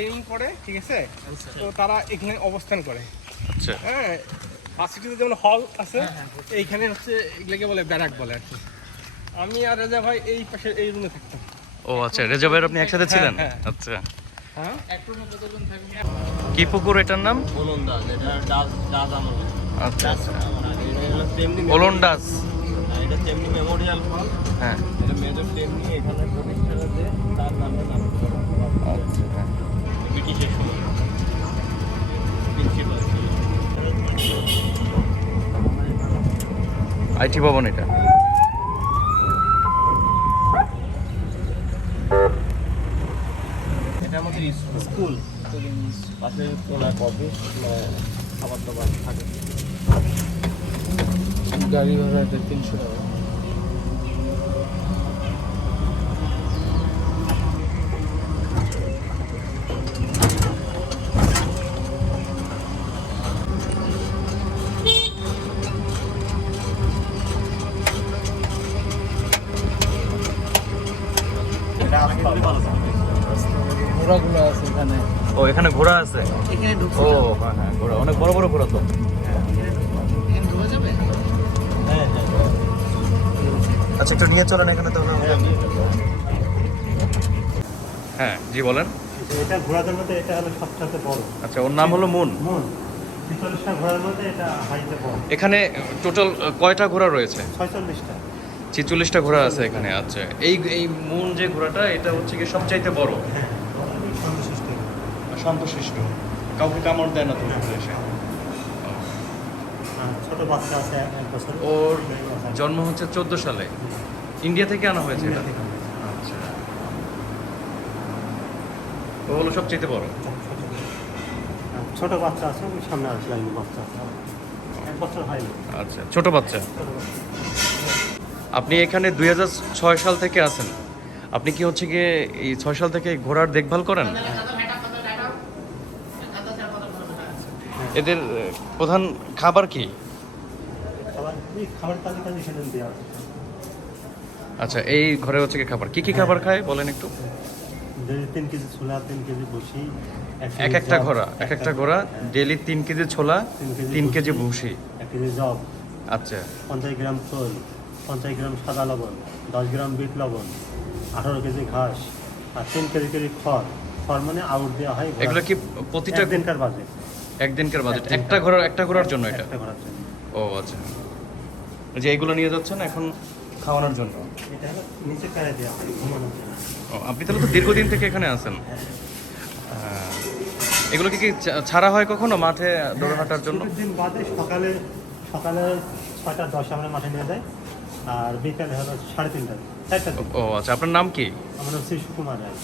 Training করে, ঠিক আছে? তো তারা এখানে অবস্থান করে। আচ্ছা হ্যাঁ, ভার্সিটিতে যেমন হল আছে, এইখানে হচ্ছে এগুলোকে বলে ব্যারাক বলে আর কি। আমি আর রেজা ভাই এই পাশে এই রুমে থাকতাম। ও আচ্ছা, রেজা ভাইয়ের আপনি একসাথে ছিলেন? হ্যাঁ। আচ্ছা, হ্যাঁ, কি পুকুর এটার নাম? ওলন্দাজ, এটা ডাজ ডাজ আমল। আচ্ছা আচ্ছা, এটা তেমনি ওলন্দাজ। এটা তেমনি মেমোরিয়াল ফল। হ্যাঁ এটা মেজর তেমনি এখানে প্রতিষ্ঠানে যে তার নামে নামকরণ করা হয়। আচ্ছা, হ্যাঁ। ব্রিটিশের সময় প্রিন্সিপাল ছিল। আইটি ভবন এটা। এটা আমাদের স্কুল। পাশে কোনা কফি, খাবার দাবার থাকে। গাড়ি ভাড়া 300 টাকা। ঘোড়াগুলো আছে এখানে। ও এখানে ঘোড়া আছে? এখানে ঢুকছে। ও হ্যাঁ হ্যাঁ, ঘোড়া অনেক বড় বড় ঘোড়া তো। এখানে ঢোকা যাবে? হ্যাঁ হ্যাঁ। আচ্ছা একটু নিয়ে চলেন এখানে তাহলে। হ্যাঁ জি বলেন। এটা ঘোড়াদের মধ্যে এটা হলো সবচেয়ে বড়। আচ্ছা, ওর নাম হলো মুন। মন ৪৬টা ঘোড়ার মধ্যে এটা হাইটে বড়। এখানে টোটাল কয়টা ঘোড়া রয়েছে? ৪৬টা। ৪৬টা ঘোড়া আছে এখানে। আচ্ছা, এই এই মুন যে ঘোড়াটা, এটা হচ্ছে কি সবচাইতে বড়, হ্যাঁ, সন্তুষ্ট। শান্তশিষ্ট, কাউকে কামড় দেয় না তো উপরে এসে। আর ছোট বাচ্চা আছে ১ বছর। ওর জন্ম হচ্ছে 14 সালে, ইন্ডিয়া থেকে আনা হয়েছে এটা। আচ্ছা, ও হলো সবচাইতে বড়। ছোট বাচ্চা আছে, ওই সামনে আছে লাইনে বাচ্চা আছে। ১ বছর হয়নি। আচ্ছা, ছোট বাচ্চা। ছোট বাচ্চা। আপনি এখানে 2006 সাল থেকে আছেন। আপনি কি হচ্ছে গিয়ে এই 6 সাল থেকে ঘোড়ার দেখভাল করেন? এদের প্রধান খাবার কি? খাবার তালিকা সেদিন দেওয়া আছে। আচ্ছা, এই ঘরে হচ্ছে কি খাবার, কি কি খাবার খায় বলেন একটু। ৩ কেজি ছোলা, 3 কেজি ভুসি। এক একটা ঘোড়া ডেইলি 3 কেজি ছোলা, 3 কেজি ভুসি। ১ কেজি জব, আচ্ছা ৫০ গ্রাম খোল, ৫০ গ্রাম সাদা লবণ, ১০ গ্রাম বিট লবণ, ১৮ কেজি ঘাস, আর 3 কেজি খড়। খড় মানে আউট দেওয়া হয়। এগুলো কি প্রতিটা দিনকার বাজে। একদিনকার বাজেট? একটা ঘোড়ার জন্য এটা? একটা ঘোড়ার জন্য। ও আচ্ছা, যে এগুলো নিয়ে যাচ্ছেন এখন খাওয়ানোর জন্য? এটা হলো নিচে ফেলে দেওয়া হয় ঘুমানোর জন্য। ও, আপনি তাহলে তো দীর্ঘদিন থেকে এখানে আছেন। এগুলো কি ছাড়া হয় কখনো মাঠে দৌড়াহাঁটার জন্য? ছুটির দিন বাদে সকালে ৬টা ১০ আমরা মাঠে নিয়ে যাই, আর বিকালে হলো ৩:৩০ 4টার দিকে। ও আচ্ছা, আপনার নাম কি? আমার নাম শ্রী সুকুমার রায়।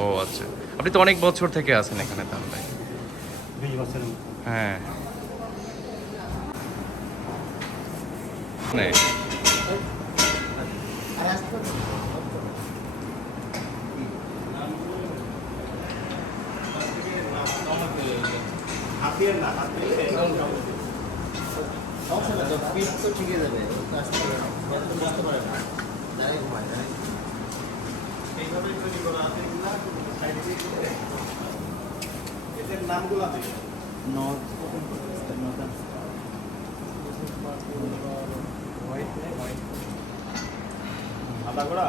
ও আচ্ছা, আপনি তো অনেক বছর থেকে আছেন এখানে তাহলে। ২০ বছরের মতো। হ্যাঁ নে। পিঠ তো ঠিকই যাবে, বুঝতে পারে না, জায়গায় ঘুমায় জানে। এইভাবেই তৈরি করা আছে এগুলা, সাইড দিয়ে এদের নামগুলো আছে। নর্থ আদা ঘোড়া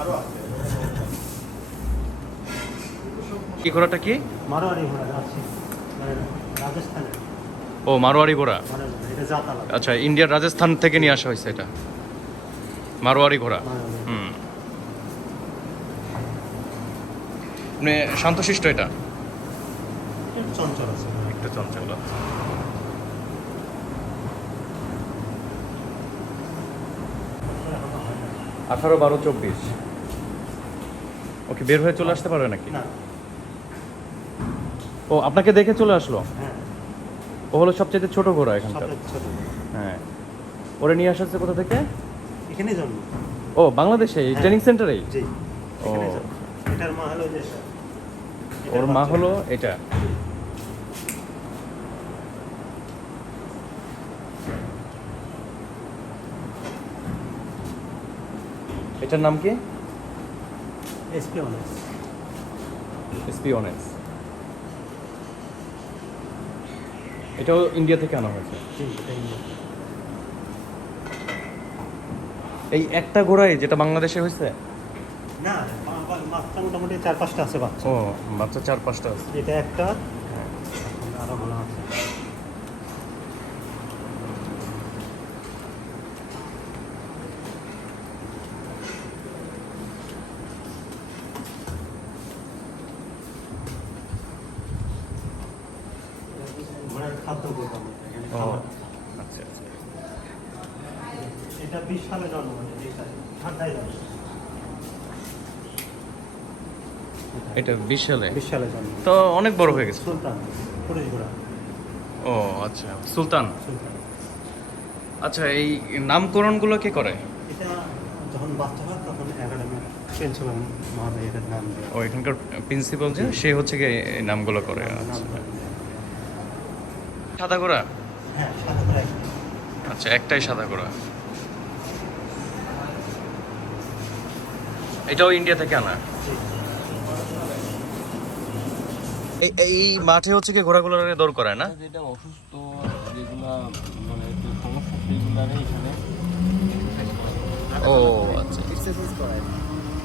আরো আছে। কি ঘোড়াটা কি? মারোয়ারি ঘোড়া আছে রাজস্থানে। ও মারোয়ারি ঘোড়া। এটা জাত আলাদা। আচ্ছা, ইন্ডিয়ার রাজস্থান থেকে নিয়ে আসা হয়েছে এটা, মারোয়ারি ঘোড়া। মারোয়ারি। হুম, মানে শান্তশিষ্ট এটা? একটু চঞ্চল আছে। একটু চঞ্চল আছে। এখনো হয় না। 18, 12, 24। ওকে, বের হয়ে চলে আসতে পারবে নাকি? না। ও আপনাকে দেখে চলে আসলো? হ্যাঁ, ও হলো সবচেয়ে ছোট ঘোড়া এখানকার। সবচেয়ে ছোট। হ্যাঁ, ওরে নিয়ে আসা হচ্ছে কোথা থেকে? এখানেই জন্ম। ও বাংলাদেশে এই ট্রেনিং সেন্টারেই? জি, ও, এখানেই জন্ম। এটার মা হলো যে ওর মা হলো এটা। এটার নাম কি? এসপি অনেস। এসপি অনেক্স। এটাও ইন্ডিয়া থেকে আনা হয়েছে। জি, এটা ইন্ডিয়া। এই একটা ঘোড়াই যেটা বাংলাদেশে হয়েছে? না, বাচ্চা মোটামুটি 4-5টা আছে বাচ্চা। ও বাচ্চা 4-5টা আছে। এটা একটা, আরো ঘোড়া আছে। ঘোড়ার খাদ্য গোদাম এখানে ও খাবার। আচ্ছা আচ্ছা। এটা 20 সালে জন্ম হয়েছে, 20 সালে ঠান্ডায় জন্ম। এটা 20 সালে? 20 সালে জন্ম। তো অনেক বড় হয়ে গেছে। সুলতান, পুরুষ ঘোড়া ও আচ্ছা, সুলতান। সুলতান। আচ্ছা, এই নামকরণগুলো কে করে? এটা যখন বাচ্চা হয় তখন একাডেমির প্রিন্সিপাল মহোদয় এটার নাম দেয়। ও এখানকার প্রিন্সিপাল যে সে হচ্ছে কি এই নামগুলো করে? আচ্ছা। সাদা ঘোড়া? হ্যাঁ, সাদা ঘোড়া একটা। আচ্ছা, একটাই সাদা ঘোড়া। এটাও ইন্ডিয়া থেকে আনা? এই মাঠে হচ্ছে কি ঘোড়াগুলোর দৌড় করায় না? যেটা অসুস্থ যেগুলা মানে একটু সমস্যা সেগুলারে এখানে ও আচ্ছা। এক্সারসাইজ করায়।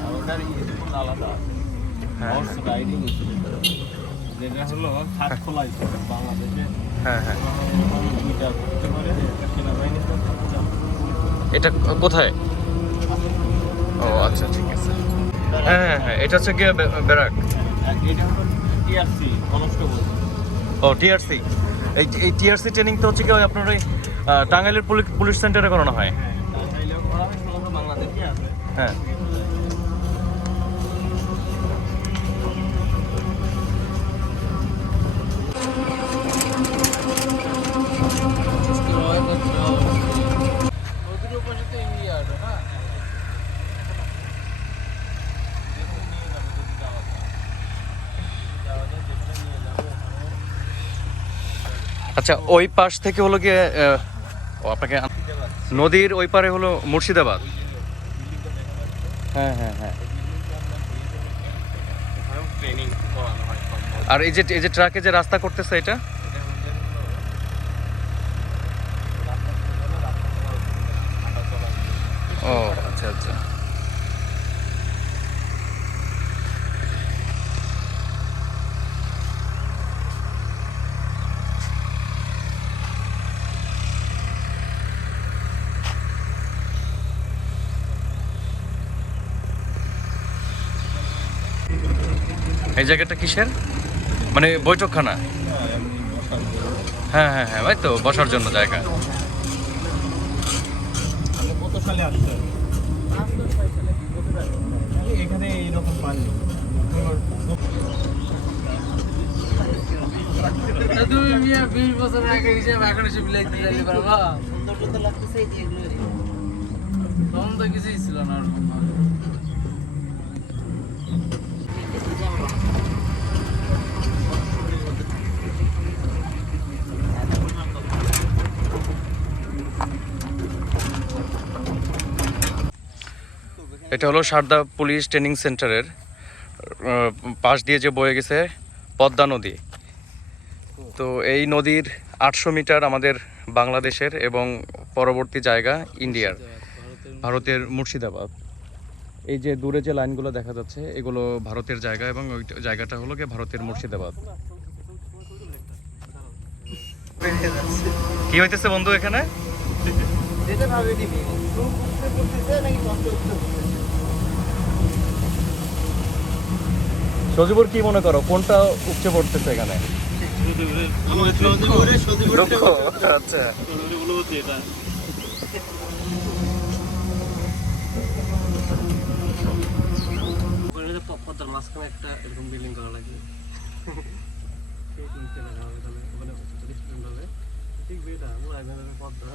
আর ওটার স্কুল আলাদা আছে। হ্যাঁ হর্স রাইডিং স্কুল যেটা হলো হাত খোলা স্কুল বাংলাদেশে। হ্যাঁ হ্যাঁ। দুইটা করতে পারে একটা সেনাবাহিনীর সাথে একটা এটা কোথায়? ও আচ্ছা, ঠিক আছে। হ্যাঁ হ্যাঁ হ্যাঁ, এটা হচ্ছে গিয়ে ব্যারাক। এটা হলো টিআরসি কনস্টেবল। ও টিআরসি। এই টিআরসি ট্রেনিং তো হচ্ছে কি ওই আপনার ওই টাঙ্গাইলের পুলিশ সেন্টারে করানো হয়। হ্যাঁ, টাঙ্গাইলেও করা হয়, মূলত বাংলাদেশে আছে। হ্যাঁ। নদীর ওপাশে তো ইন্ডিয়া আছে না। আচ্ছা, ওই পাশ থেকে হলো গিয়ে আপনাকে নদীর ওই পারে হলো মুর্শিদাবাদ। হ্যাঁ হ্যাঁ হ্যাঁ। ট্রেনিং করানো হয়। আর এই যে ট্রাকে যে রাস্তা করতেছে এটা? ও আচ্ছা আচ্ছা। এই জায়গাটা কিসের? মানে বৈঠকখানা? হ্যাঁ হ্যাঁ হ্যাঁ, ওই তো বসার জন্য জায়গা। কত সালে আসছে? এখানে এইরকম পানি তুমি 20 বছর আগে হিসেবে এখন এসে বিলাই দিতে পারবা। সুন্দর তো লাগতেছে এই যে এগুলো। তখন তো কিছুই ছিল না ওরকম ভাবে। এটা হলো সারদা পুলিশ ট্রেনিং সেন্টারের পাশ দিয়ে যে বয়ে গেছে পদ্মা নদী। তো এই নদীর 800 মিটার আমাদের বাংলাদেশের এবং পরবর্তী জায়গা ইন্ডিয়ার, ভারতের মুর্শিদাবাদ। এই যে দূরে যে লাইনগুলো দেখা যাচ্ছে এগুলো ভারতের জায়গা এবং ওই জায়গাটা হলো গিয়ে ভারতের মুর্শিদাবাদ। কি হইতেছে বন্ধু এখানে? যেটা ভাবে দিবি খুব উঠতে পড়তেছে নাকি কষ্ট উঠতে পড়তেছে। সজিবুর কি মনে করো কোনটা উপচে পড়তেছে এখানে? দুঃখ। আচ্ছা। পদ্মার মাঝখানে একটা এরকম বিল্ডিং করা লাগে। ঠিক বেটা পদ্মা।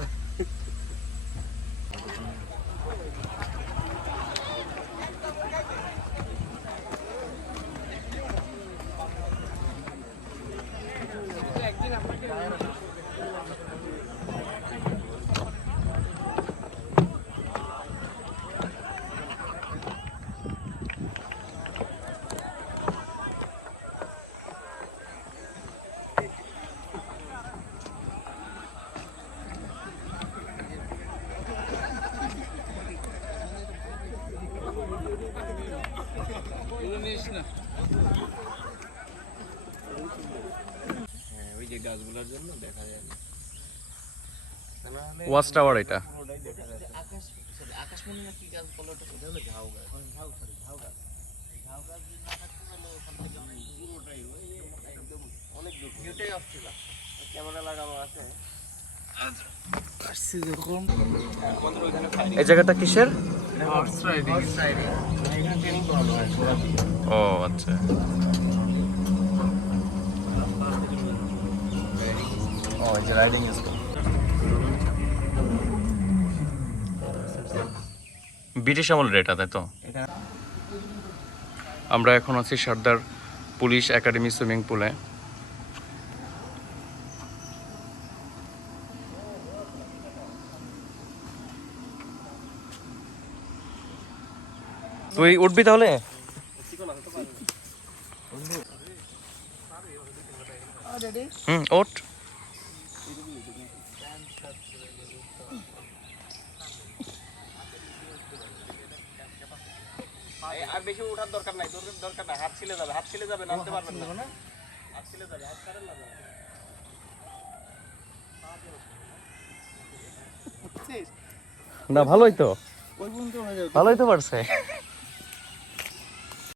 গাছগুলোর জন্য দেখা যায় না। তা না হলে ওয়াচ টাওয়ার এটা। পুরোটাই দেখা যাচ্ছে। আকাশমণি না কি গাছ বলে ওটা? ওটা হলো ঝাউ গাছ। ঝাউ গাছ। ঝাউ গাছ যদি না থাকতো তাহলে ওখান থেকে পুরোটাই ওই একদম অনেক দূর। ভিউটাই আসছিল। ক্যামেরা লাগানো আছে। আসছে যখন আমাদের ওইখানে এই জায়গাটা কিসের? Horse riding. এখানে ট্রেনিং করানো হয় ঘোড়া দিয়ে। ও আচ্ছা। ও এই যে রাইডিং স্কুল। ব্রিটিশ আমলের এটা, তাই তো? এটা আমরা এখন আছি সর্দার পুলিশ একাডেমি সুইমিং পুলে। তুই উঠবি তাহলে? ওঠ। আর বেশি ওঠার দরকার নাই, দরকার নাই। হাত ছিলে যাবে, নামতে পারবেন না। হাত ছিলে যাবে, হাত ছাড়েন না। না ভালোই তো, ওই পর্যন্ত হয়ে যাবে। ভালোই তো পারছে।